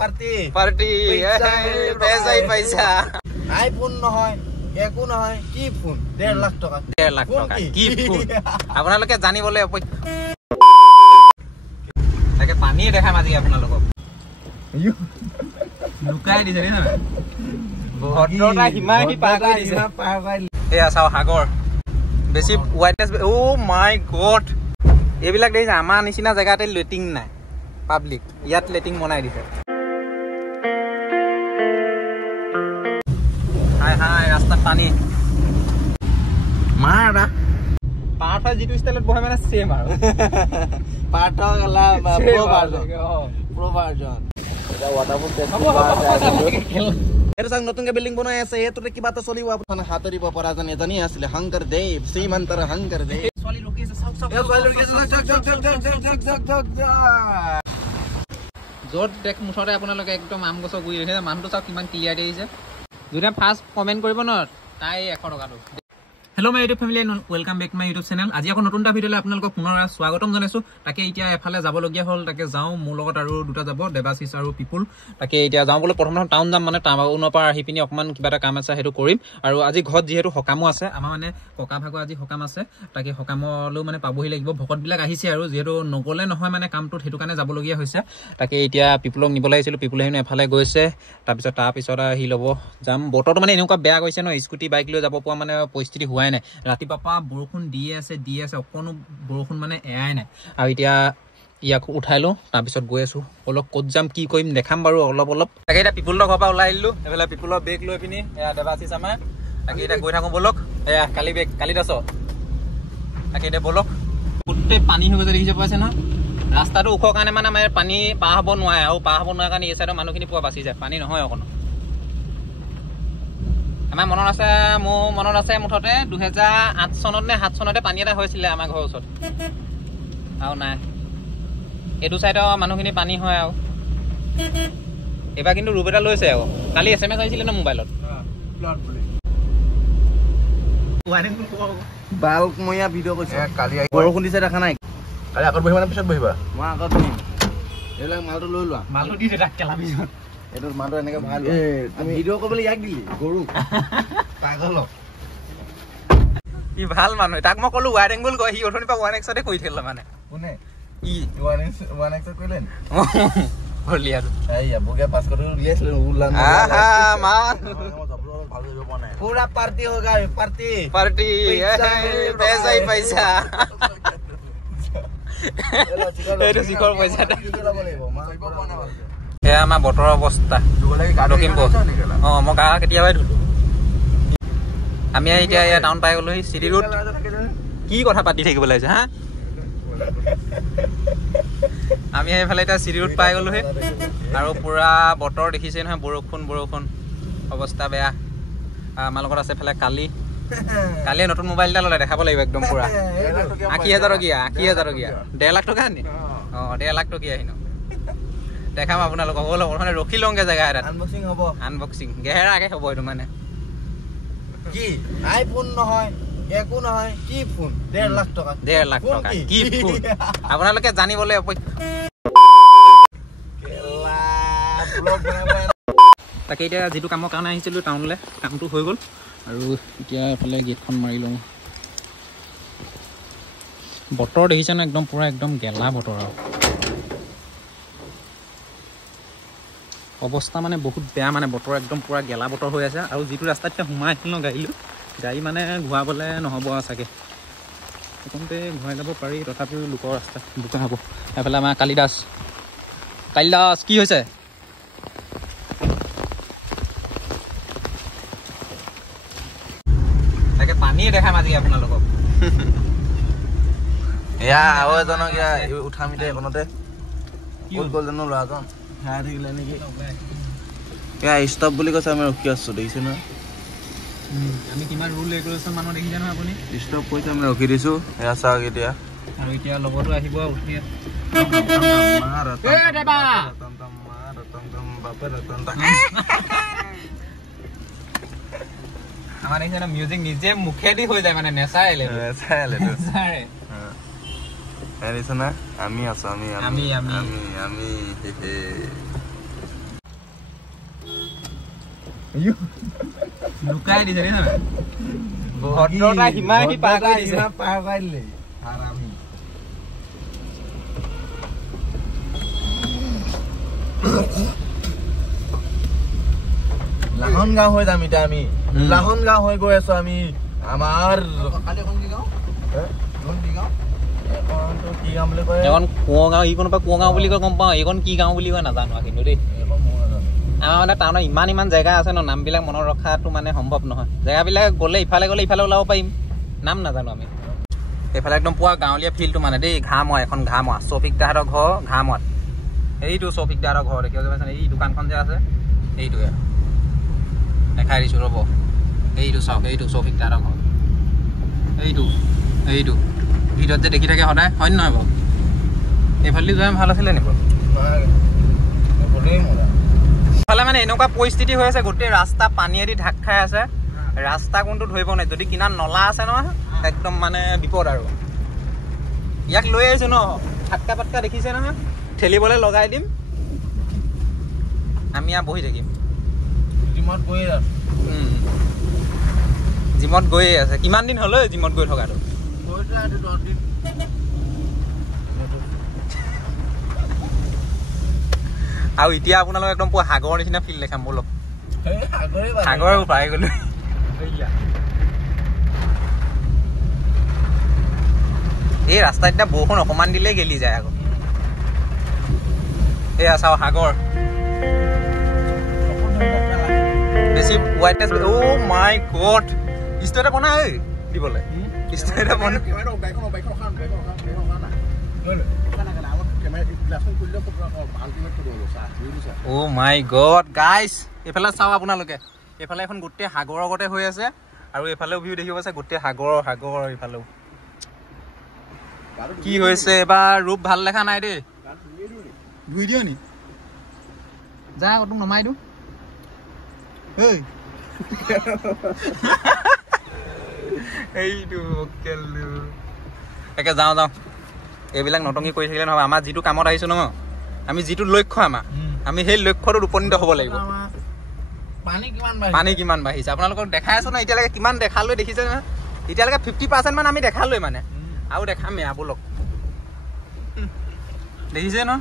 party party पैसा ही पैसा iPhone নহয় একো নহয় কি ফোন 1.5 লাখ টাকা 1.5 লাখ টাকা কি ফোন আপোনালোকে জানিবলৈ তাকে পানী দেখা মাজি আপোনালোকক লুকাই দিছে না ভদ্ৰতা হিমাহি পাৰ কৰি দিছে এয়া চাও সাগৰ বেছি হোৱাইটনেছ ও মাই গড এইবিলাক দেখিছে আমাৰ নিচিনা জেগাতে লেটিং নাই পাব্লিক ইয়াত লেটিং বনাই দিছে হাই হাই ৰাস্তাত পানী মাৰা পাৰ্থ যিটো ষ্টাইলত বহে মানে সেম আৰু পাৰ্থ গলা প্ৰ ভাৰ্জন এটা ৱাটাৰফল এটা sang নতুনকে বিল্ডিং বনাই আছে এটোতে কিবা এটা চলিব আপোনাৰ হাতৰিব পৰা জানি জানি আছিল শংকৰ দেৱ শ্ৰীমন্তৰ শংকৰ দেৱ ছোৱালী ৰখি আছে চাওক চাওক ছোৱালী ৰখি আছে জক য'ত দেখ মুঠতে আপোনালোকে একদম আম গছৰ গুৰি দেখিছে মানুহটো চাওক কিমান ক্লিয়াৰ দিছে যোনে ফাৰ্ষ্ট কমেণ্ট কৰিব ন তাই 100 টকাটো hello' my YouTube family welcome back to my YouTube channel আজি আকৌ নতুন এটা ভিডিঅ'লৈ আপোনালোকক পুনৰ স্বাগতম জনাইছোঁ তাকে এতিয়া এফালে যাবলগীয়া হ'ল তাকে যাওঁ মোৰ লগত আৰু দুটা যাব দেৱাশিষ আৰু পিপুল তাকে এতিয়া যাওঁ বোলে প্ৰথম টাউন যাম মানে টাউনৰ পৰা আহি পিনি অকণমান কিবা এটা কাম আছে সেইটো কৰিম আৰু আজি ঘৰত যিহেতু সকামো আছে আমাৰ মানে ককা ভাগৰ আজি সকাম আছে তাকে সকামলৈও মানে পাবহি লাগিব ভকতবিলাক আহিছে আৰু যিহেতু নগ'লে নহয় মানে কামটোত সেইটো কাৰণে যাবলগীয়া হৈছে তাকে এতিয়া পিপুলক নিবলৈ আহিছিলোঁ পিপুলে হেনো এফালে গৈছে তাৰপিছত আহি ল'ব যাম বতৰটো মানে এনেকুৱা বেয়া গৈছে ন স্কুটি বাইক লৈ যাব পৰা মানে পৰিস্থিতি হোৱাই নাই ৰাতিপুৱা পৰা বৰষুণ দিয়ে আছে অকণো বৰষুণ মানে এৰাই নাই আৰু এতিয়া ইয়াক উঠাই লওঁ তাৰপিছত গৈ আছোঁ অলপ ক'ত যাম কি কৰিম দেখাম বাৰু অলপ তাকে এতিয়া পিপুলৰ ঘৰৰ পৰা ওলাই আহিলোঁ এইফালে পিপুলৰ বেগ লৈ পিনি এয়া দেৱাশিষ আমাৰ তাকে এতিয়া গৈ থাকোঁ ব'লক এয়া কালিত আছ তাকে এতিয়া ব'লক গোটেই পানী হৈ গৈছে দেখিছে পাইছে নহয় ৰাস্তাটো ওখ কাৰণে মানে আমাৰ পানী পাৰ হ'ব নোৱাৰে আৰু পাৰ হ'ব নোৱাৰে কাৰণে এই চাইডৰ মানুহখিনি পুৱা বাচি যায় পানী নহয় অকণো আমাৰ মোৰ মনত আছে মুঠতে 2008 চনত নে 7 চনতে পানী এটা হৈছিলে আমাৰ ঘৰৰ ওচৰত আৰু নাই এইটো চাইডৰ মানুহখিনি পানী হয় আৰু এইবাৰ কিন্তু ৰূপ এটা লৈছে আকৌ কালি SMS আহিছিলে ন মোবাইলত বালকময়া ভিডিঅ' কৈছে কালি বৰষুণ দিছে দেখা নাই কালি আগত বহিবা নে পিছত বহিবা মই আগত বহিম এইবিলাক মালটো লৈ লোৱা মালটো দি দেখ কেলাবি এইটো মালটো এনেকে ভাল ভিডিঅ' কৰিবলৈ ইয়াক দিলি গৰু পাগল ই ভাল মানুহ তাক মই ক'লো ৱাইড এংগল কয় সি অথনিৰ পৰা 1x কৰি থাকিলে মানে কোনে ই 1x কৰিলেন হলি আৰু এইয়া বগে পাস কৰি উলিয়াইছিল উলান আহা মান ভাল কৰিব পৰা নাই পুৰা পাৰ্টি হোগা পাৰ্টি पैसा ही पैसा এইটো চিকৰ পইচাটা এয়া আমাৰ বতৰৰ অৱস্থা লখিমপুৰ মই গা কেতিয়াবাই ধুলো আমি এতিয়া এয়া টাউন পাই গ'লোহি চিটি ৰোড কি কথা পাতি থাকিব লাগিছে হা আমি এইফালে এতিয়া চিটি ৰোড পাই গ'লোহি আৰু পুৰা বতৰ দেখিছে নহয় বৰষুণ অৱস্থা বেয়া আমাৰ লগত আছে এইফালে কালি নতুন মোবাইল এটা ল'লে দেখাব লাগিব একদম পুৰা 80,000 টকীয়া 1.5 লাখ টকা নি 1.5 লাখ টকীয়া আহিনো দেখাম আপোনালোকক হ'ল মানে ৰখি লওঁগে জেগা এটাত আনবক্সিং গেহেৰাকে হ'ব এইটো মানে কি আইফোন নহয় একো নহয় কি ফোন 1.5 লাখ টকা 1.5 লাখ টকা কি ফোন আপোনালোকে জানিবলৈ তাকে এতিয়া যিটো কামৰ কাৰণে আহিছিলোঁ টাউনলৈ কামটো হৈ গ'ল আৰু এতিয়া এইফালে গেটখন মাৰি লওঁ বতৰ দেখিছেনে একদম পুৰা একদম গেলা বতৰ আৰু অৱস্থা মানে বহুত বেয়া মানে বতৰ একদম পুৰা গেলা বতৰ হৈ আছে আৰু যিটো ৰাস্তাত এতিয়া সোমাই আহিল ন গাড়ী মানে ঘূৰাবলৈ নহ'ব চাগে প্ৰথমতে ঘূৰাই যাব পাৰি তথাপিও লোকৰ ৰাস্তা বোকা হ'ব এইফালে আমাৰ কালিদাস কি হৈছে তাকে পানীয়ে দেখা মাজি আপোনালোকক এয়া আৰু এজনক উঠামিতে এইখনতে ক'ত গ'ল জানো ল'ৰাজন হেৰাই থাকিলে নেকি এয়া ষ্টপ বুলি কৈছে আমি ৰখি আছোঁ দেখিছে নহয় আমি কিমান ৰুল ৰেগুলেশ্যন মানুহ দেখিছে নহয় আপুনি ষ্টপ কৈছে আমি ৰখি দিছোঁ এয়া চাওক এতিয়া আৰু এতিয়া লগতো আহিব উঠি আমাৰ দেখিছে মিউজিক নিজে মুখেদি হৈ যায় মানে নেচাৰেল আমি আছো আমি লুকাই দিছে দেই না ভদ্ৰতা সীমা কি পাৰ কৰি দিছে পাৰ কৰি দিলে হাৰামি লাহন গাঁও হৈ যাম এতিয়া আমি লাহন গাঁও হৈ গৈ আছো আমি আমাৰ কি গাঁও বুলি কয় এখন কুঁৱগাঁও ই কোনোবা কুঁৱগাঁও বুলি কয় গম পাওঁ এইখন কি গাঁও বুলি কয় নাজানো কিন্তু দেই আমাৰ মানে টাউনত ইমান জেগা আছে ন নামবিলাক মনত ৰখাটো মানে সম্ভৱ নহয় জেগাবিলাক গ'লে ইফালে ওলাব পাৰিম নাম নাজানো আমি এইফালে একদম পুৰা গাঁৱলীয়া ফিল্ডটো মানে দেই ঘামৰা এখন ঘামৰা চৌফিক দাহঁতৰ ঘৰ ঘামত এইটো চৌফিক দাহঁতৰ ঘৰ দেখিব পাইছেনে এই দোকানখন যে আছে এইটোৱে দেখাই দিছোঁ ৰ'ব এইটো চাওক এইটো চৌফিক দাহঁতৰ ঘৰ এইটো ভিডিঅ'ত যে দেখি থাকে সদায় হয় নহয় বাৰু এইফালে যোৱা ভাল আছিলে নি বাৰু ইফালে মানে এনেকুৱা পৰিস্থিতি হৈ আছে গোটেই ৰাস্তা পানীয়েদি ঢাক খাই আছে ৰাস্তা কোনটো ধৰিব নাই যদি কিনাৰত নলা আছে নহয় একদম মানে বিপদ আৰু ইয়াক লৈ আহিছোঁ ন ঠাট্টা পাট্টা দেখিছে নহয় ঠেলিবলৈ লগাই দিম আমি ইয়াত বহি থাকিম জিমত গৈয়ে আছে কিমান দিন হ'ল জিমত গৈ থকাটো আৰু এতিয়া আপোনালোক একদম পুৰা সাগৰৰ নিচিনা ফিল্ড দেখাম বলক সাগৰ পাই গ'লো এই ৰাস্তাত এতিয়া বৰষুণ অকণমান দিলেই গেলি যায় আকৌ এয়া চাওঁ সাগৰ বেছি হোৱাইটনেছ অ' মাই গড ষ্ট্ৰেট এটা বনাই দিবলৈ ষ্ট্ৰেট এটা বনাই অ' মাই গড গাইজ এইফালে চাওঁ আপোনালোকে এইফালে এখন গোটেই সাগৰৰ আগতে হৈ আছে আৰু এইফালেও ভিউ দেখিব আছে গোটেই সাগৰ এইফালেও কি হৈছে এবাৰ ৰূপ ভাল দেখা নাই দেই ধুই দিয় নি যা তোক নমাই দিওঁ একে যাওঁ এইবিলাক নটঙি কৰি থাকিলে নহয় আমাৰ যিটো কামত আহিছো ন আমি যিটো লক্ষ্য আমি সেই লক্ষ্যটোত উপনীত হ'ব লাগিব পানী কিমান বাঢ়িছে আপোনালোকক দেখাই আছো ন এতিয়ালৈকে কিমান দেখালৈ দেখিছে নহয় এতিয়ালৈকে 50% মান আমি দেখালৈ মানে আৰু দেখামেই আপোনালোক দেখিছে ন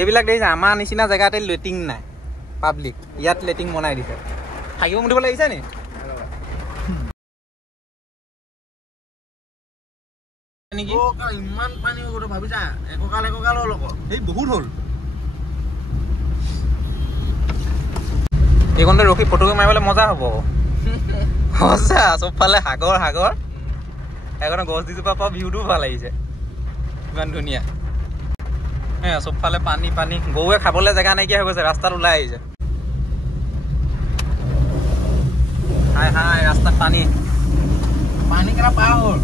এইবিলাক দেখিছে আমাৰ নিচিনা জেগাতে লেটিং নাই পাব্লিক ইয়াত লেটিং বনাই দিছে থাকিব মুঠিব লাগিছে নি ইমান পানী ভাবিছা এককাল এই বহুত হ'ল এইকণতে ৰখি ফটোকে মাৰিবলৈ মজা হ'ব সঁচা চবফালে সাগৰ সেইকাৰণে গছ দুজোপা পৰা ভিউটোও ভাল আহিছে ইমান ধুনীয়া চবফালে পানী গৰুৱে খাবলৈ জেগা নাইকিয়া হৈ গৈছে ৰাস্তাত ওলাই আহিছে হাই ৰাস্তাত পানী কেইটা পাৰ হ'ল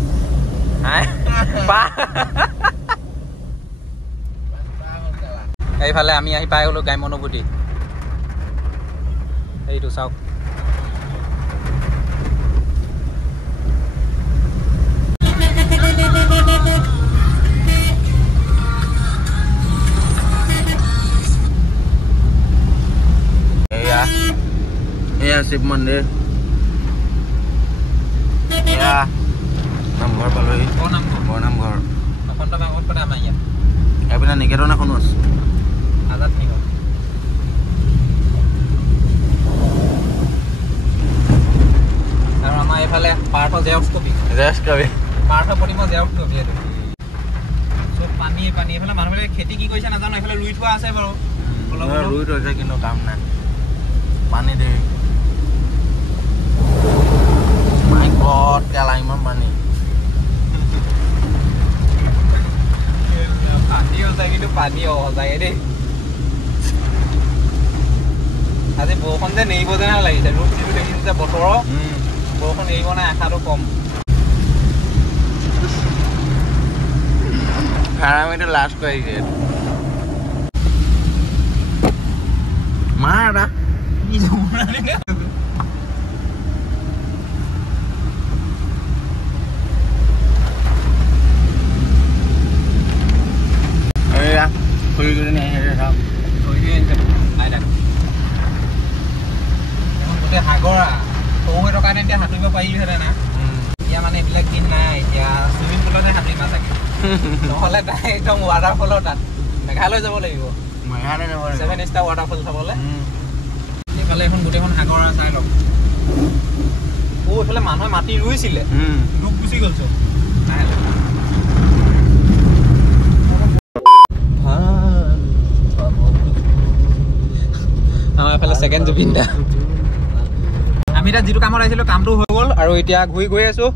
এইফালে আমি আহি পাই গ'লো গ্ৰাম্য অনুভূতি এইটো চাওক এয়া শিৱ মন্দিৰ এয়া নামঘৰ পালোহি বৰনামঘৰ এইপিনে নিকেতন এখনো আছে আৰু আমাৰ এইফালে পাৰ্থ জেৰক্স কপি পাৰ্থ প্ৰতিমা জেৰক্স কপি চব পানী এইফালে মানুহবিলাকে খেতি কি কৰিছে নাজানো এইফালে ৰুই থোৱা আছে বাৰু ৰুই থৈছে কিন্তু কাম নাই পানী দে মাই গড কেলা ইমান পানী সঁচাই কিন্তু পানী সঁচাকে দেই আজি বৰষুণ যে নেৰিব যেন লাগিছে ৰূপ যিটো দেখিছে যে বতৰৰ বৰষুণ এৰিব নাই আশাটো কম ভাড়ামিটো লাষ্ট কৰিছে মাৰ এটা এতিয়া সাগৰ সৰু হৈ থকা এতিয়া সাঁতুৰিব পাৰিলোহেঁতেন না এতিয়া মানে এইবিলাক দিন নাই এতিয়া চুইমিং পুলতে সাঁতুৰিম চাগে নহ'লে তাই একদম ৱাটাৰফলৰ তাত মেঘালয় যাব লাগিব 7 ষ্টাৰ ৱাটাৰফল চাবলৈ এইফালে এখন গোটেইখন সাগৰ চাই লওক এইফালে মানুহে মাটি ৰুইছিলে ডুব গুচি গ'ল চব আমাৰ এইফালে ছেকেণ্ড জুবিন দা আমি এতিয়া যিটো কামত আহিছিলোঁ কামটো হৈ গ'ল আৰু এতিয়া ঘূৰি গৈ আছোঁ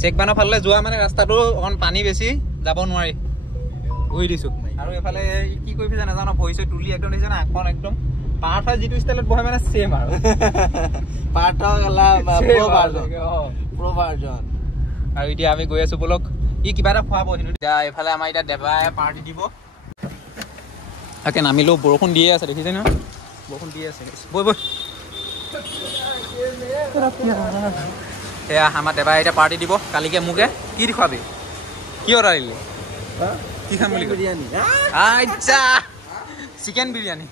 চেকবানৰ ফালে যোৱা মানে ৰাস্তাটো অকণ পানী বেছি যাব নোৱাৰি ঘূৰি দিছোঁ আৰু এইফালে কি কৰি পিছে নাজানো ভৰিছে তুলি একদম দিছে না এখন একদম পাৰ্থ যিটো ষ্টাইলত বহে মানে ছেম আৰু পাৰ্থ আৰু এতিয়া আমি গৈ আছোঁ বলক ই কিবা এটা খুৱাব এতিয়া এইফালে আমাৰ এতিয়া দেৱাই পাৰ্টি দিব তাকে নামিলেও বৰষুণ দিয়ে আছে দেখিছে নহয় বৰষুণ দিয়ে আছে বৈ বৈ সেয়া আমাৰ দেৱাই এতিয়া পাৰ্টি দিব কালিকে মোকে কি খুৱাবি কি অৰ্ডাৰ দিলি কি খাম বুলি বিৰিয়ানী আচ্ছা চিকেন বিৰিয়ানী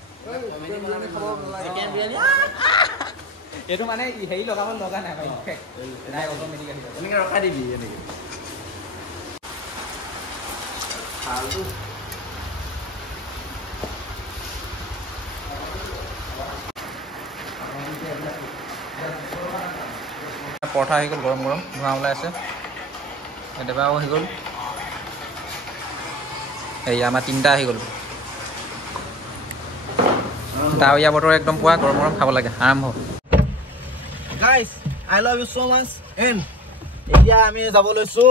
এইটো মানে হেৰি লগাব লগা নাই এনেকৈ ৰখাই দিবি এনেকৈ পৰঠা আহি গ'ল গৰম গৰম ধোঁৱা ওলাই আছে দেৱাও আহি গ'ল এই আমাৰ তিনিটা আহি গ'ল ডাৱৰীয়া বতৰ একদম পুৱা গৰম গৰম খাব লাগে আৰম্ভ guys I love you so mass and এতিয়া আমি যাব লৈছোঁ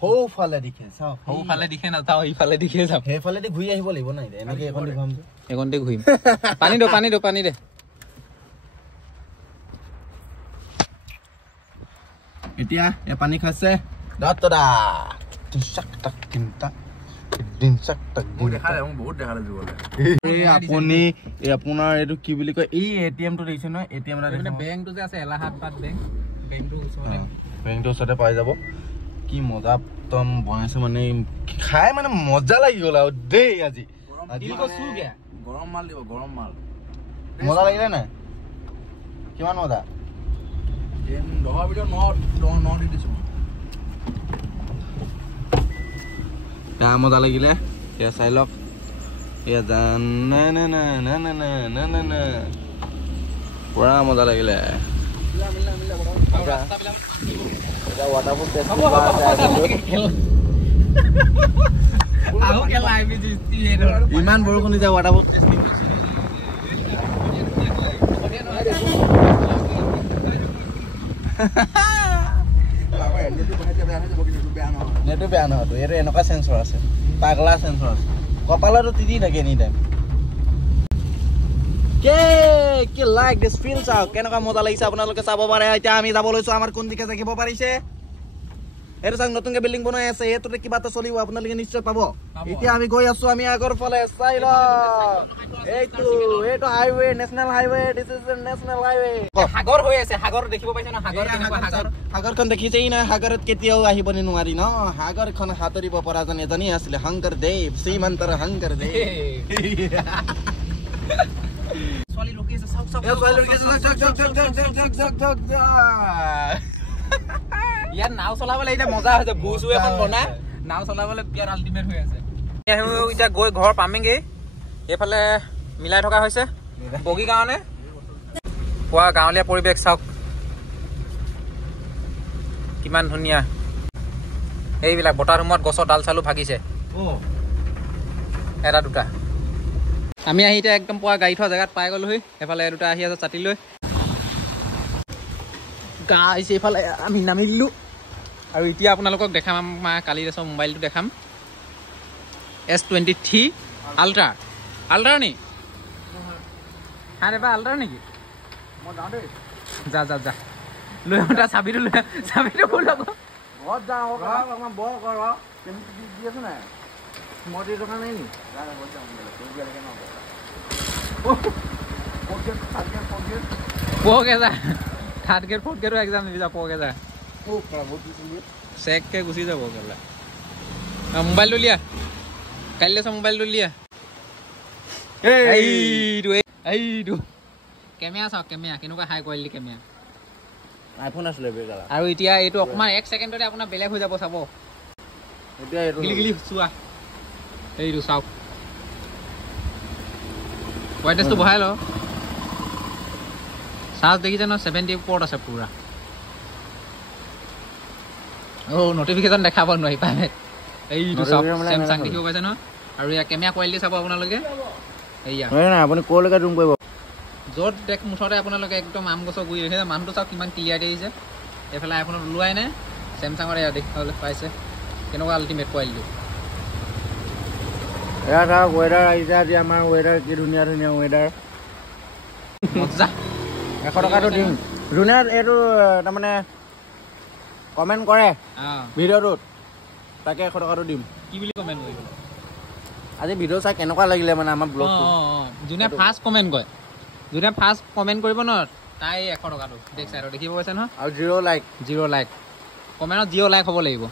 সৌফালে দিখে চাওঁ সৌফালে দিখে নাযাওঁ ইফালে দিখে যাম সেইফালেদি ঘূৰি আহিব লাগিব নাই এনেকৈ এইকণতে ঘূৰাম যে এইকণতে ঘূৰিম পানী দে এতিয়া এই পানী খাইছে আপুনি আপোনাৰ এইটো কি বুলি কয় এই ATM-টো দেখিছে নহয় ATM বেংকটো যে আছে এলাহাবাদ বেংক বেংকটোৰ ওচৰতে পাই যাব কি মজা একদম বনাইছে মানে খাই মানে মজা লাগি গ'ল আৰু দেই আজি গৰম মাল দিব গৰম মাল মজা লাগিলে নাই কিমান মজা মজা লাগিলে এয়া চাই লওক এয়া পুৰা মজা লাগিলে ইমান বৰষুণ দিছে ৱাটাৰফল টেষ্টিং নেটটো বেয়া নহয়তো এইটো এনেকুৱা চেঞ্চৰ আছে পাগলা চেঞ্চৰ আছে কপালতো তিতি থাকে এনি টাইম কি লাইক দিছ ফিল চাওক কেনেকুৱা মজা লাগিছে আপোনালোকে চাব পাৰে এতিয়া আমি যাব লৈছোঁ আমাৰ কোন দিশে দেখিব পাৰিছে এইটো চাওক নতুনকে বিল্ডিং বনাই আছে এইটোতে কিবা এটা চলিব আপোনালোকে নিশ্চয় পাব এতিয়া আমি গৈ আছোঁ আমি আগৰ ফালে চাই লওক এইটো highway national highway this is national highway সাগৰ হৈ আছে সাগৰ দেখিব পাইছে ন সাগৰখন দেখিছেই নাই সাগৰত কেতিয়াও আহিবনি নোৱাৰি ন সাগৰখন সাঁতুৰিব পৰাজন এজনী আছিলে শংকৰদেৱ শ্ৰীমন্তৰ শংকৰদেৱ ইয়াত নাও চলাবলৈ এতিয়া মজা হৈছে ভূ এখন বনাই নাও চলাবলৈ বিয়াত আল্টিমেট হৈ আছে এতিয়া গৈ ঘৰ পামেগৈ এইফালে মিলাই থকা হৈছে বগী কাৰণে পুৱা গাঁৱলীয়া পৰিৱেশ চাওক কিমান ধুনীয়া এইবিলাক বতাহ ধুমুহাত গছৰ ডাল চালো ভাগিছে এটা দুটা আমি আহি এতিয়া একদম পুৱা গাড়ী থোৱা জেগাত পাই গ'লোহি এফালে দুটা আহি আছে ছাতি লৈ গা আহিছে এইফালে আমি নামি দিলোঁ আৰু এতিয়া আপোনালোকক দেখাম আমাৰ কালি দেশৰ মোবাইলটো দেখাম S23 আল্ট্ৰা নি আৰে বা আল্ট্ৰা নেকি মই যাওঁ দেই যা লৈ তাৰ চাবিটো খোল আকৌ ঘৰত যাওঁ অকণমান বৰ কৰ দি আছো নাই মই দি থকা নাই নি পকে যা থাৰ্ড গ্ৰেড ফ'ৰ্থ গ্ৰেডৰ এক্সাম দিবি যা পকে যা চেককে গুচি যাব কেলা মোবাইলটো লিয়া কাইলৈ চা মোবাইলটো লিয়া এইটো কেমেৰা চাওক কেমেৰা কেনেকুৱা হাই কোৱালিটি কেমেৰা আইফোন আছিলে বেগালা আৰু এতিয়া এইটো অকমান 1 সেকেন্ডতে আপোনাৰ বেলেগ হৈ যাব চাব এতিয়া এইটো গিলি চুৱা এইটো চাওক ব্ৰাইটনেছটো বঢ়াই ল চাৰ্জ দেখিছে ন 70 ওপৰত আছে পুৰা নটিফিকেশ্যন দেখাব নোৱাৰি পায় এইটো চাওক Samsung দেখিব পাইছে ন আৰু ইয়া কেমেৰা কোৱালিটি চাব আপোনালোকে এইয়া নাই আপুনি ক'লৈকে জুম কৰিব য'ত দেখ মুঠতে আপোনালোকে একদম আম গছৰ গুৰি দেখিছে মানুহটো চাওক কিমান ক্লিয়াৰ দেখিছে এইফালে আইফোনত ওলোৱাই নাই Samsungৰ এয়া দেখিবলৈ পাইছে কেনেকুৱা আল্টিমেট কোৱালিটি এয়া চাওক ৱেডাৰ আহিছে আজি আমাৰ ৱেডাৰ কি ধুনীয়া ধুনীয়া ৱেডাৰ মজা 100 টকাটো দিম যোনে এইটো তাৰমানে কমেণ্ট কৰে ভিডিঅ'টোত তাকে 100 টকাটো দিম কি বুলি কমেণ্ট কৰিব আজি ভিডিঅ' চাই কেনেকুৱা লাগিলে মানে আমাৰ ব্লগটো যোনে ফাৰ্ষ্ট কমেণ্ট কৰে যোনে ফাৰ্ষ্ট কমেণ্ট কৰিব ন তাই 100 টকাটো দেখ চাই দেখিব পাইছে নহয় আৰু 0 লাইক কমেণ্টত 0 লাইক হ'ব লাগিব